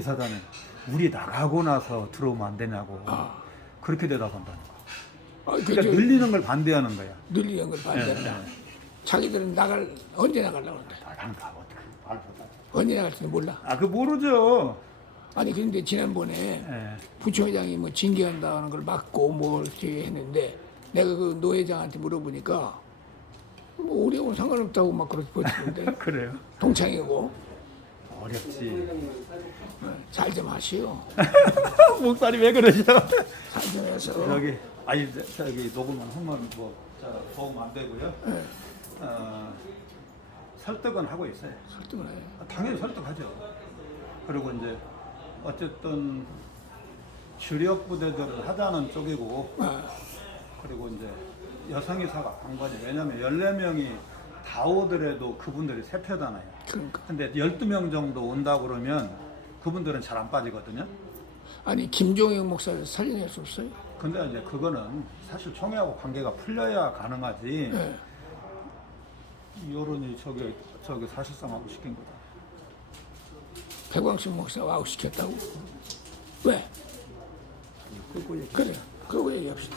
이사단은 우리 나가고 나서 들어오면 안 되냐고 아. 그렇게 대답한다는 거. 아, 그러니까 그저 늘리는 걸 반대하는 거야. 늘리는 걸 반대한다. 예, 자기들은 나갈 언제 나가려고 그러는데 어떻게 말보다. 언제 나갈지는 몰라. 아 그 모르죠. 아니 그런데 지난번에 예. 부총회장이 뭐 징계한다는 걸 막고 뭐 이렇게 했는데 내가 그 노 회장한테 물어보니까 뭐 우리 하고는 상관없다고 막 그렇게 버티는데 그래요. 동창이고 어렵지. 잘 좀 하시오. 목살이 왜 그러죠? 잘 좀 해서 여기 아니 저- 저기 녹음은 하면 뭐 저, 도움 안 되고요. 예, 어, 설득은 하고 있어요. 설득을 해. 아, 당연히 설득하죠. 그리고 이제 어쨌든 주력 부대들을 하자는 쪽이고 아, 그리고 이제 여성이사가 관건이 왜냐면 14명이 다 오더라도 그분들이 세 표잖아요. 그러니까 근데 12명 정도 온다 그러면 그분들은 잘 안 빠지거든요. 아니 김종영 목사를 살려낼 수 없어요? 근데 이제 그거는 사실 총회하고 관계가 풀려야 가능하지. 예. 여론이 저기 저기 사실상 하고 시킨 거다. 백광식 목사 아웃 시켰다고? 왜? 그거 얘기. 그래. 그러고 얘기합시다.